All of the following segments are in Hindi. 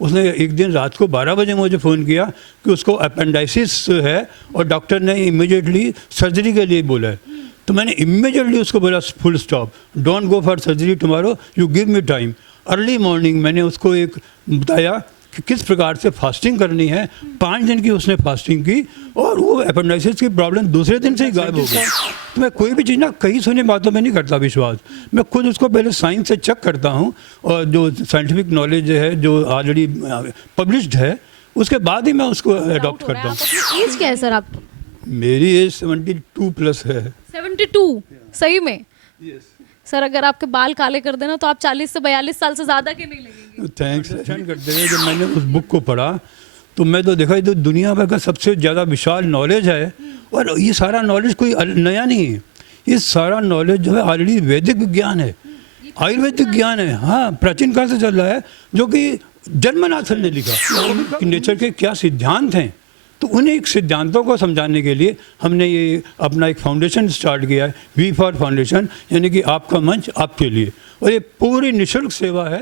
उसने एक दिन रात को 12 बजे मुझे फ़ोन किया कि उसको अपेंडाइसिस है और डॉक्टर ने इमीडिएटली सर्जरी के लिए बोला है। तो मैंने इमीडिएटली उसको बोला full stop, don't go for surgery tomorrow, you give me time. Early morning मैंने उसको एक बताया कि किस प्रकार से फास्टिंग करनी है। 5 दिन की उसने फास्टिंग की और वो अपेंडिसाइटिस की प्रॉब्लम दूसरे दिन से ही गायब हो गई। तो मैं कोई भी चीज़ ना कहीं सुनी बातों में नहीं करता विश्वास, मैं खुद उसको पहले साइंस से चेक करता हूँ और जो साइंटिफिक नॉलेज है जो ऑलरेडी पब्लिश्ड है उसके बाद ही मैं उसको अडॉप्ट करता हूँ। एज क्या है सर आपकी? मेरी एज 72 प्लस है। 72? सही में? सर अगर आपके बाल काले कर देना तो आप 40 से 42 साल से ज़्यादा के नहीं लगेंगे। थैंक्स करते हुए जब मैंने उस बुक को पढ़ा तो मैं तो देखा तो दुनिया भर का सबसे ज़्यादा विशाल नॉलेज है और ये सारा नॉलेज कोई नया नहीं है। ये सारा नॉलेज जो है ऑलरेडी वैदिक विज्ञान है, आयुर्वेदिक ज्ञान है। हाँ, प्राचीन काल से चल रहा है, जो कि जन्मनाथन ने लिखा कि नेचर के क्या सिद्धांत हैं। तो उन्हीं सिद्धांतों को समझाने के लिए हमने ये अपना एक फाउंडेशन स्टार्ट किया है, वी फॉर फाउंडेशन, यानी कि आपका मंच आपके लिए, और ये पूरी निःशुल्क सेवा है।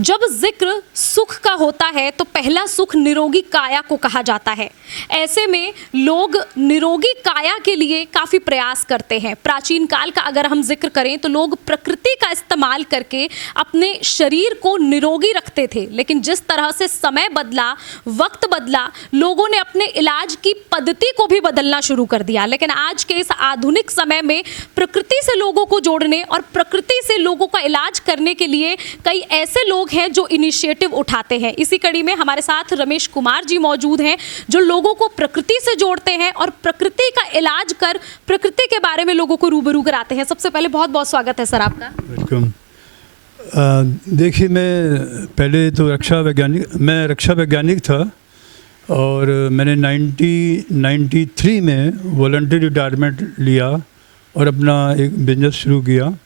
जब जिक्र सुख का होता है तो पहला सुख निरोगी काया को कहा जाता है। ऐसे में लोग निरोगी काया के लिए काफ़ी प्रयास करते हैं। प्राचीन काल का अगर हम जिक्र करें तो लोग प्रकृति का इस्तेमाल करके अपने शरीर को निरोगी रखते थे, लेकिन जिस तरह से समय बदला, वक्त बदला, लोगों ने अपने इलाज की पद्धति को भी बदलना शुरू कर दिया। लेकिन आज के इस आधुनिक समय में प्रकृति से लोगों को जोड़ने और प्रकृति से लोगों का इलाज करने के लिए कई ऐसे लोग हैं जो इनिशिएटिव उठाते हैं। इसी कड़ी में हमारे साथ रमेश कुमार जी मौजूद हैं जो लोगों को प्रकृति से जोड़ते हैं और प्रकृति का इलाज कर प्रकृति के बारे में लोगों को रूबरू कराते हैं। सबसे पहले बहुत बहुत स्वागत है सर आपका। वेलकम। देखिए, मैं पहले तो रक्षा वैज्ञानिक था और मैंने 1993 में वॉलंटरी रिटायरमेंट लिया और अपना एक बिजनेस शुरू किया।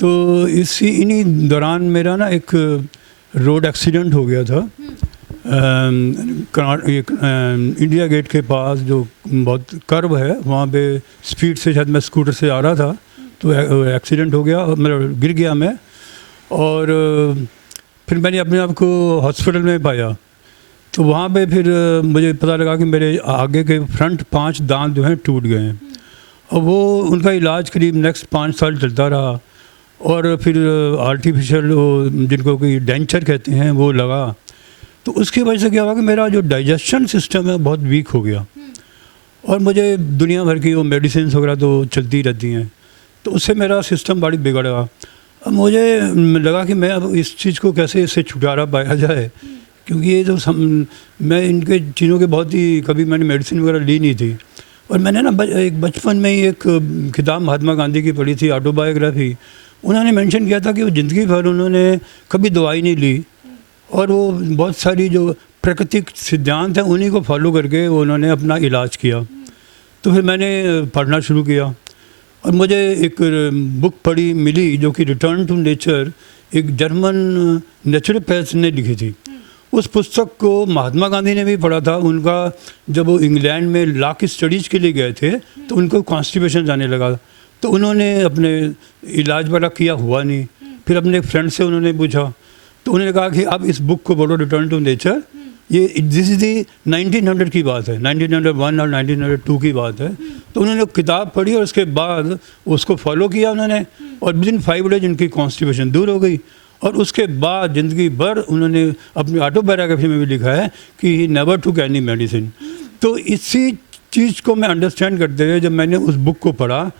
तो इन्हीं दौरान मेरा ना एक रोड एक्सीडेंट हो गया था। इंडिया गेट के पास जो बहुत कर्व है वहाँ पे स्पीड से शायद मैं स्कूटर से आ रहा था तो एक्सीडेंट हो गया और मेरा गिर गया मैं, और फिर मैंने अपने आप को हॉस्पिटल में पाया। तो वहाँ पे फिर मुझे पता लगा कि मेरे आगे के फ्रंट 5 दांत जो हैं टूट गए हैं और वो उनका इलाज करीब नेक्स्ट 5 साल चलता रहा। और फिर आर्टिफिशियल जिनको कि डेंचर कहते हैं वो लगा। तो उसकी वजह से क्या हुआ कि मेरा जो डाइजेशन सिस्टम है बहुत वीक हो गया और मुझे दुनिया भर की वो मेडिसिन वगैरह तो चलती रहती हैं, तो उससे मेरा सिस्टम बड़ी बिगड़ा। अब मुझे लगा कि मैं अब इस चीज़ को कैसे इससे छुटकारा पाया जाए, क्योंकि ये तो मैं इनके चीज़ों के बहुत ही कभी मैंने मेडिसिन वगैरह ली नहीं थी। और मैंने ना एक बचपन में ही एक किताब महात्मा गांधी की पढ़ी थी, ऑटोबायोग्राफी। उन्होंने मेंशन किया था कि वो ज़िंदगी भर उन्होंने कभी दवाई नहीं ली और वो बहुत सारी जो प्राकृतिक सिद्धांत हैं उन्हीं को फॉलो करके उन्होंने अपना इलाज किया। तो फिर मैंने पढ़ना शुरू किया और मुझे एक बुक मिली जो कि रिटर्न टू नेचर, एक जर्मन नेचुरोपैथ ने लिखी थी। उस पुस्तक को महात्मा गांधी ने भी पढ़ा था। उनका जब वो इंग्लैंड में लॉ की स्टडीज़ के लिए गए थे तो उनको कॉन्स्टिपेशन जाने लगा, तो उन्होंने अपने इलाज वाला किया, हुआ नहीं। फिर अपने फ्रेंड से उन्होंने पूछा तो उन्होंने कहा कि आप इस बुक को पढ़ो, रिटर्न टू नेचर। ये दिस इज़ दी 1900 की बात है, 1901 और 1902 की बात है। तो उन्होंने किताब पढ़ी और उसके बाद उसको फॉलो किया उन्होंने, और विदिन 5 डेज उनकी कॉन्स्टिपेशन दूर हो गई। और उसके बाद ज़िंदगी भर उन्होंने अपनी ऑटोबायोग्राफी में भी लिखा है कि he never took any medicine. तो इसी चीज़ को मैं अंडरस्टैंड करते हुए जब मैंने उस बुक को पढ़ा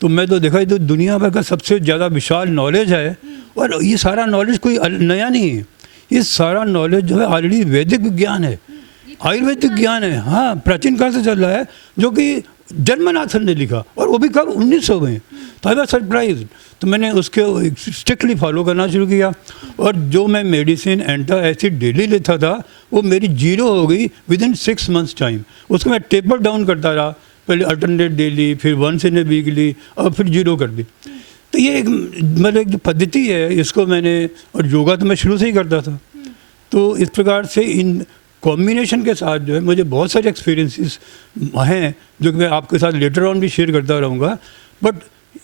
तो मैं तो देखा तो दुनिया भर का सबसे ज़्यादा विशाल नॉलेज है और ये सारा नॉलेज कोई नया नहीं है। ये सारा नॉलेज जो है ऑलरेडी वैदिक विज्ञान है, आयुर्वेदिक ज्ञान है। हाँ, प्राचीन काल से चल रहा है, जो कि जन्मनाथन ने लिखा, और वो भी कब 1900 में। तो आई वाज सरप्राइज। तो मैंने उसके स्ट्रिक्टली फॉलो करना शुरू किया और जो मैं मेडिसिन एंटा एसिड डेली लेता था वो मेरी 0 हो गई विदिन 6 मंथ्स टाइम। उसको मैं टेपर डाउन करता रहा, पहले अल्टरनेट डेली, फिर 1 इन ए वीकली, और फिर 0 कर दी। तो ये एक मतलब एक जो पद्धति है इसको मैंने, और योगा तो मैं शुरू से ही करता था। तो इस प्रकार से इन कॉम्बिनेशन के साथ जो है मुझे बहुत सारे एक्सपीरियंसेस हैं जो कि मैं आपके साथ लेटर ऑन भी शेयर करता रहूँगा। बट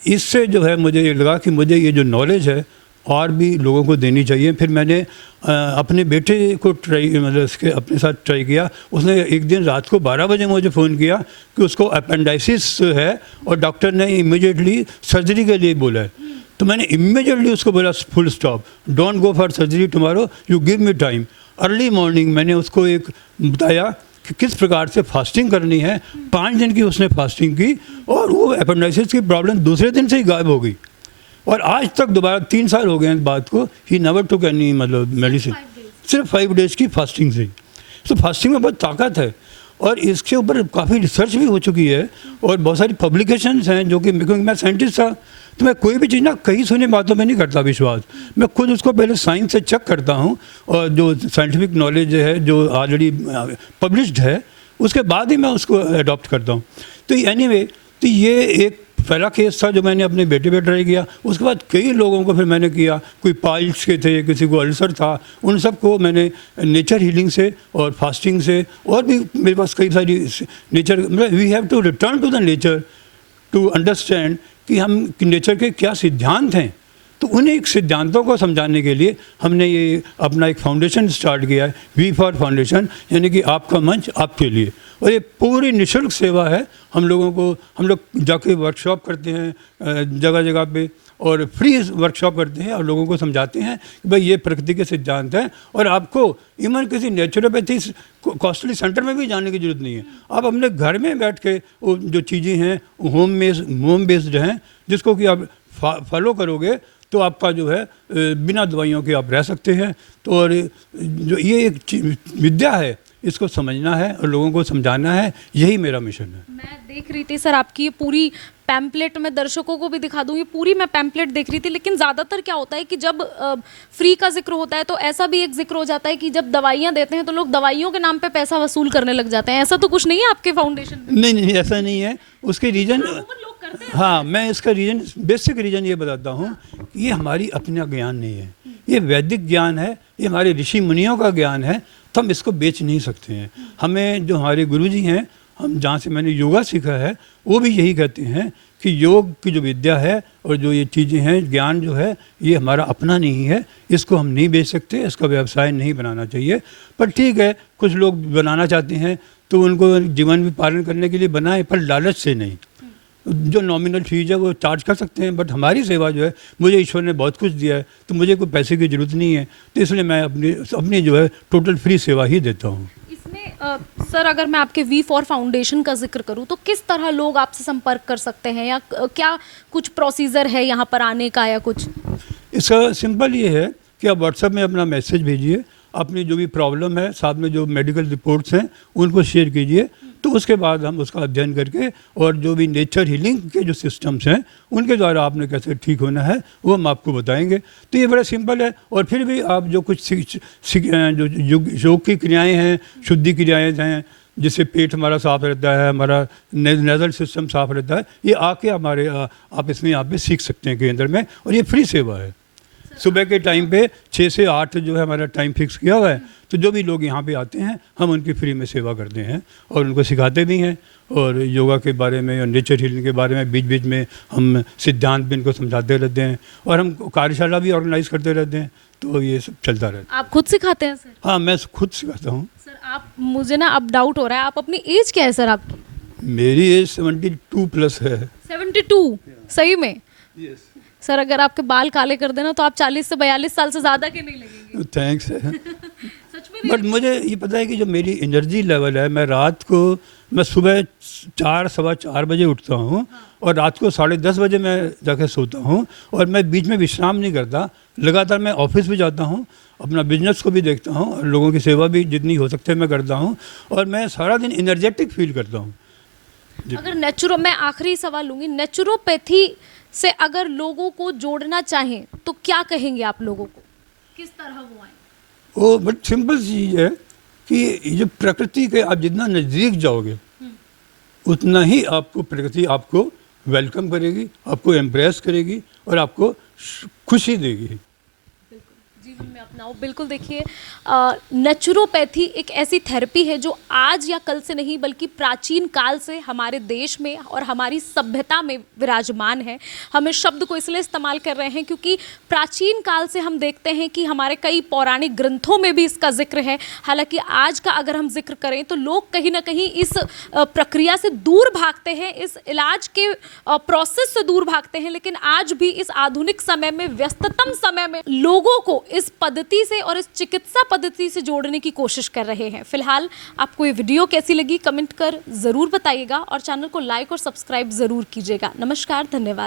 इससे जो है मुझे ये लगा कि मुझे ये जो नॉलेज है और भी लोगों को देनी चाहिए। फिर मैंने अपने बेटे को ट्राई, मतलब इसके अपने साथ ट्राई किया। उसने एक दिन रात को 12 बजे मुझे फ़ोन किया कि उसको अपेंडाइसिस है और डॉक्टर ने इमीडिएटली सर्जरी के लिए बोला है। तो मैंने इमीडिएटली उसको बोला full stop, don't go for surgery tomorrow, you give me time. Early morning मैंने उसको एक बताया कि किस प्रकार से फास्टिंग करनी है। 5 दिन की उसने फास्टिंग की और वो अपेंडाइसिस की प्रॉब्लम दूसरे दिन से ही गायब हो गई। और आज तक दोबारा 3 साल हो गए हैं इस बात को, ही नेवर टुक एनी मतलब मेडिसिन, सिर्फ 5 डेज़ की फास्टिंग से। तो फास्टिंग में बहुत ताकत है और इसके ऊपर काफ़ी रिसर्च भी हो चुकी है और बहुत सारी पब्लिकेशंस हैं जो कि, क्योंकि मैं साइंटिस्ट था तो मैं कोई भी चीज़ ना कहीं सुने बातों में नहीं करता विश्वास। मैं खुद उसको पहले साइंस से चेक करता हूँ और जो साइंटिफिक नॉलेज है जो ऑलरेडी पब्लिश्ड है उसके बाद ही मैं उसको अडॉप्ट करता हूँ। तो एनीवे, तो ये एक पहला केस था जो मैंने अपने बेटे पे ट्राई किया। उसके बाद कई लोगों को फिर मैंने किया, कोई पाइल्स के थे, किसी को अल्सर था, उन सबको मैंने नेचर हीलिंग से और फास्टिंग से, और भी मेरे पास कई सारी नेचर, मतलब we have to return to the nature to understand कि हम नेचर के क्या सिद्धांत हैं। तो उन्हीं सिद्धांतों को समझाने के लिए हमने ये अपना एक फाउंडेशन स्टार्ट किया है, वी फॉर फाउंडेशन, यानी कि आपका मंच आपके लिए। और ये पूरी निःशुल्क सेवा है। हम लोग जाके वर्कशॉप करते हैं जगह जगह पे और फ्री वर्कशॉप करते हैं और लोगों को समझाते हैं कि भाई ये प्रकृति के सिद्धांत हैं और आपको इवन किसी नेचुरोपैथी कॉस्टली सेंटर में भी जाने की ज़रूरत नहीं है। आप अपने घर में बैठ के वो जो चीज़ें हैं होम बेस्ड हैं, जिसको कि आप फॉलो करोगे तो आपका जो है बिना दवाइयों के आप रह सकते हैं। तो और जो ये एक विद्या है, इसको समझना है और लोगों को समझाना है, यही मेरा मिशन है। मैं देख रही थी सर आपकी ये पूरी पैम्पलेट, मैं दर्शकों को भी दिखा दूंगी, पूरी मैं पैम्पलेट देख रही थी। लेकिन ज़्यादातर क्या होता है कि जब फ्री का जिक्र होता है तो ऐसा भी एक जिक्र हो जाता है कि जब दवाइयाँ देते हैं तो लोग दवाइयों के नाम पे पैसा वसूल करने लग जाते हैं। ऐसा तो कुछ नहीं है आपके फाउंडेशन में? नहीं, ऐसा नहीं है। उसके रीज़न, हाँ, मैं इसका रीज़न, बेसिक रीज़न ये बताता हूँ कि ये हमारी अपना ज्ञान नहीं है, ये वैदिक ज्ञान है, ये हमारे ऋषि मुनियों का ज्ञान है। तो हम इसको बेच नहीं सकते हैं। हमें जो हमारे गुरुजी हैं, हम जहाँ से मैंने योगा सीखा है, वो भी यही कहते हैं कि योग की जो विद्या है और जो ये चीज़ें हैं, ज्ञान जो है, ये हमारा अपना नहीं है, इसको हम नहीं बेच सकते, इसका व्यवसाय नहीं बनाना चाहिए। पर ठीक है, कुछ लोग बनाना चाहते हैं तो उनको जीवन में पालन करने के लिए बनाएं, पर लालच से नहीं। जो नॉमिनल फीस है वो चार्ज कर सकते हैं, बट हमारी सेवा जो है, मुझे ईश्वर ने बहुत कुछ दिया है तो मुझे कोई पैसे की ज़रूरत नहीं है, तो इसलिए मैं अपनी जो है टोटल फ्री सेवा ही देता हूँ। इसमें सर अगर मैं आपके वी फॉर फाउंडेशन का जिक्र करूँ तो किस तरह लोग आपसे संपर्क कर सकते हैं, या क्या कुछ प्रोसीजर है यहाँ पर आने का या कुछ? इसका सिंपल ये है कि आप व्हाट्सएप में अपना मैसेज भेजिए, अपनी जो भी प्रॉब्लम है, साथ में जो मेडिकल रिपोर्ट्स हैं उनको शेयर कीजिए। तो उसके बाद हम उसका अध्ययन करके और जो भी नेचर हीलिंग के जो सिस्टम्स हैं उनके द्वारा आपने कैसे ठीक होना है वो हम आपको बताएंगे। तो ये बड़ा सिंपल है। और फिर भी आप जो कुछ जो योग की क्रियाएं हैं, शुद्धि क्रियाएं हैं, जिससे पेट हमारा साफ रहता है, हमारा नेजल सिस्टम साफ रहता है, ये आके हमारे आप इसमें यहाँ पे सीख सकते हैं केंद्र में। और ये फ्री सेवा है। सुबह के टाइम पे 6 से 8 जो है हमारा टाइम फिक्स किया हुआ है। तो जो भी लोग यहाँ पे आते हैं हम उनकी फ्री में सेवा करते हैं और उनको सिखाते भी हैं। और योगा के बारे में और नेचर हीलिंग के बारे में बीच बीच में हम सिद्धांत भी इनको समझाते रहते हैं और हम कार्यशाला भी ऑर्गेनाइज करते रहते हैं। तो ये सब चलता रहता है। आप खुद सिखाते हैं सर? हाँ, मैं खुद सिखाता हूँ। सर आप, मुझे ना अब डाउट हो रहा है, आप अपनी एज क्या है सर आपकी? मेरी एज 72+ है। 72? सही में? यस सर अगर आपके बाल काले कर देना तो आप 40 से 42 साल से ज़्यादा के नहीं लगेंगे। थैंक्स। सच में? बट मुझे ये पता है कि जो मेरी एनर्जी लेवल है, मैं सुबह 4 सवा 4 बजे उठता हूँ और रात को 10:30 बजे मैं जाकर सोता हूँ और मैं बीच में विश्राम नहीं करता। लगातार मैं ऑफिस भी जाता हूँ, अपना बिजनेस को भी देखता हूँ और लोगों की सेवा भी जितनी हो सकती है मैं करता हूँ और मैं सारा दिन एनर्जेटिक फील करता हूँ। अगर मैं आखिरी सवाल लूँगी, नेचुरोपैथी से अगर लोगों को जोड़ना चाहें तो क्या कहेंगे आप लोगों को, किस तरह वो आए? वो बट सिंपल चीज़ है कि जो प्रकृति के आप जितना नज़दीक जाओगे उतना ही आपको प्रकृति आपको वेलकम करेगी, आपको एम्ब्रेस करेगी और आपको खुशी देगी। जीवन में अपनाओ। बिल्कुल देखिए, नेचुरोपैथी एक ऐसी थेरेपी है जो आज या कल से नहीं बल्कि प्राचीन काल से हमारे देश में और हमारी सभ्यता में विराजमान है। हम इस शब्द को इसलिए इस्तेमाल कर रहे हैं क्योंकि प्राचीन काल से हम देखते हैं कि हमारे कई पौराणिक ग्रंथों में भी इसका जिक्र है। हालांकि आज का अगर हम जिक्र करें तो लोग कहीं ना कहीं इस प्रक्रिया से दूर भागते हैं, इस इलाज के प्रोसेस से दूर भागते हैं, लेकिन आज भी इस आधुनिक समय में, व्यस्ततम समय में, लोगों को इस पद्धति से और इस चिकित्सा पद्धति से जोड़ने की कोशिश कर रहे हैं। फिलहाल आपको ये वीडियो कैसी लगी कमेंट कर ज़रूर बताइएगा और चैनल को लाइक और सब्सक्राइब ज़रूर कीजिएगा। नमस्कार, धन्यवाद।